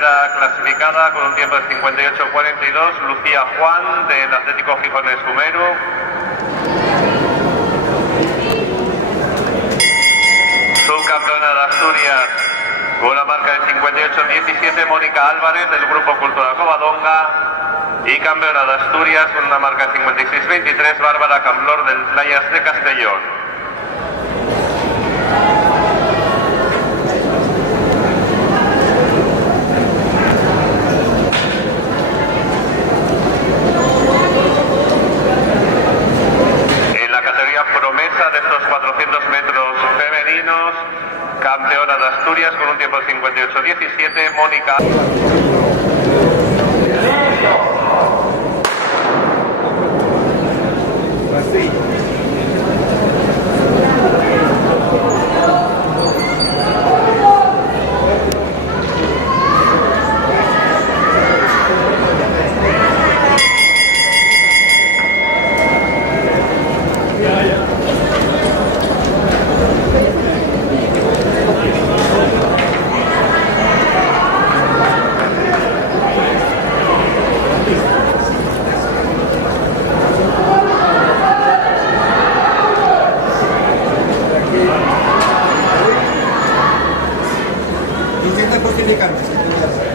tercera clasificada con un tiempo de 58.42, Lucía Juan del Atlético Gijones Sumeru. Subcampeona de Asturias con una marca de 58.17, Mónica Álvarez del Grupo Cultural Covadonga. Y campeona de Asturias con una marca de 56.23, Bárbara Camblor del Playas de Castellón. Promesa de estos 400 metros femeninos, campeona de Asturias con un tiempo de 58.17, Mónica. ¿Y qué te justifican?